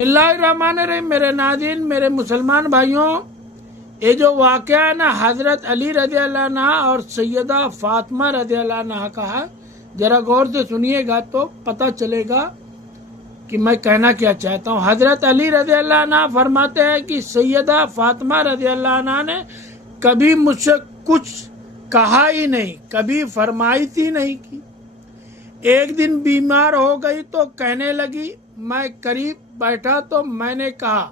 बिस्मिल्लाहिर्रहमानिर्रहीम। मेरे नाज़रीन, मेरे मुसलमान भाइयों, ये जो वाक़या है ना हज़रत अली रज़ी अल्लाह अन्हा और सैयदा फ़ातिमा रज़ी अल्लाह अन्हा का है, ज़रा गौर से सुनिएगा तो पता चलेगा कि मैं कहना क्या चाहता हूँ। हज़रत अली रज़ी अल्लाह अन्हा फरमाते हैं कि सैयदा फ़ातिमा रज़ी अल्लाह अन्हा ने कभी मुझसे कुछ कहा ही नहीं, कभी फरमाइश ही नहीं की। एक दिन बीमार हो गई तो कहने लगी, मैं करीब बैठा तो मैंने कहा,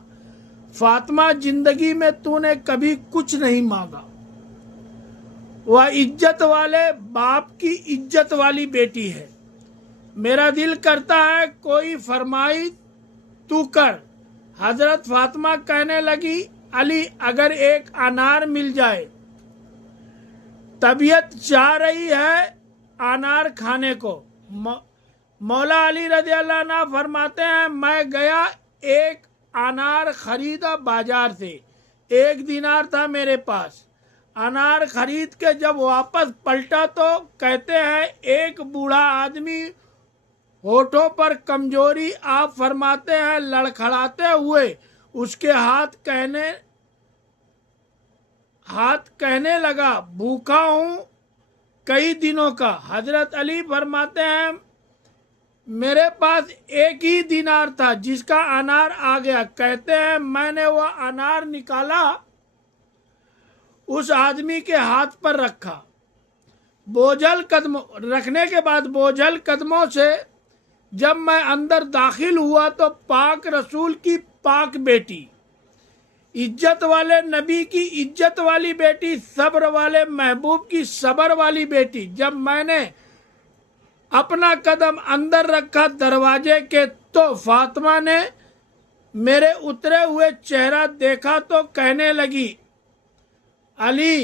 फातिमा, जिंदगी में तूने कभी कुछ नहीं मांगा। वह इज्जत वाले बाप की इज्जत वाली बेटी है। मेरा दिल करता है कोई फरमाइश तू कर। हजरत फातिमा कहने लगी, अली, अगर एक अनार मिल जाए, तबीयत चाह रही है अनार खाने को। मौला अली रज़ी अल्लाह अन्हु फरमाते हैं, मैं गया, एक अनार खरीदा बाजार से। 1 दिनार था मेरे पास। अनार खरीद के जब वापस पलटा तो कहते हैं, एक बूढ़ा आदमी, होठों पर कमजोरी, आप फरमाते हैं लड़खड़ाते हुए, उसके हाथ कहने लगा, भूखा हूं कई दिनों का। हजरत अली फरमाते हैं, मेरे पास 1 ही दिनार था जिसका अनार आ गया। कहते हैं, मैंने वह अनार निकाला, उस आदमी के हाथ पर रखा। बोझल कदमों रखने के बाद बोझल कदमों से जब मैं अंदर दाखिल हुआ तो पाक रसूल की पाक बेटी, इज्जत वाले नबी की इज्जत वाली बेटी, सब्र वाले महबूब की सब्र वाली बेटी, जब मैंने अपना कदम अंदर रखा दरवाजे के, तो फातिमा ने मेरे उतरे हुए चेहरा देखा तो कहने लगी, अली,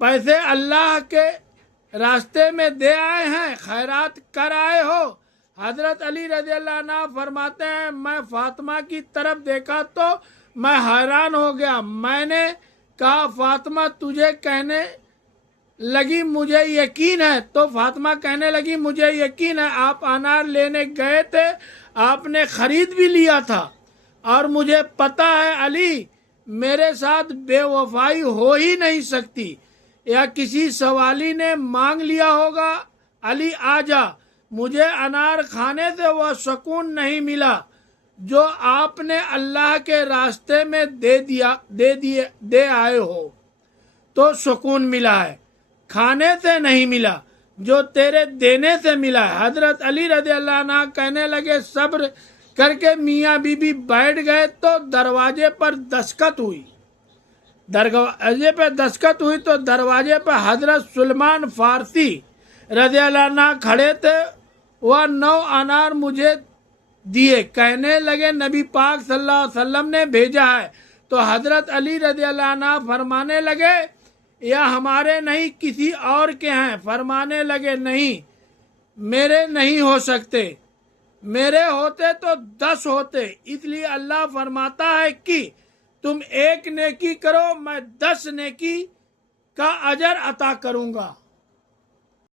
पैसे अल्लाह के रास्ते में दे आए हैं, खैरात कर आए हो। हजरत अली रज़ी अल्लाह अन्हु फरमाते हैं, मैं फातिमा की तरफ देखा तो मैं हैरान हो गया। मैंने कहा, फातिमा, तुझे कहने लगी मुझे यकीन है। तो फातिमा कहने लगी, मुझे यकीन है, आप अनार लेने गए थे, आपने खरीद भी लिया था, और मुझे पता है अली, मेरे साथ बेवफाई हो ही नहीं सकती, या किसी सवाली ने मांग लिया होगा। अली, आजा, मुझे अनार खाने से वह सुकून नहीं मिला जो आपने अल्लाह के रास्ते में दे आए हो तो सुकून मिला है, खाने से नहीं मिला जो तेरे देने से मिला है। हजरत अली रज़ी अल्लाह अन्हु कहने लगे, सब्र करके मियाँ बीबी बैठ गए तो दरवाजे पर दस्तखत हुई। तो दरवाजे पर हजरत सुलेमान फारसी रज़ी अल्लाह अन्हु खड़े थे। वह 9 अनार मुझे दिए, कहने लगे, नबी पाक सल्लल्लाहु अलैहि वसल्लम ने भेजा है। तो हजरत अली रज़ी अल्लाह अन्हु फरमाने लगे, यह हमारे नहीं, किसी और के हैं। फरमाने लगे, नहीं, मेरे नहीं हो सकते, मेरे होते तो 10 होते। इसलिए अल्लाह फरमाता है कि तुम 1 नेकी करो, मैं 10 नेकी का अजर अता करूंगा।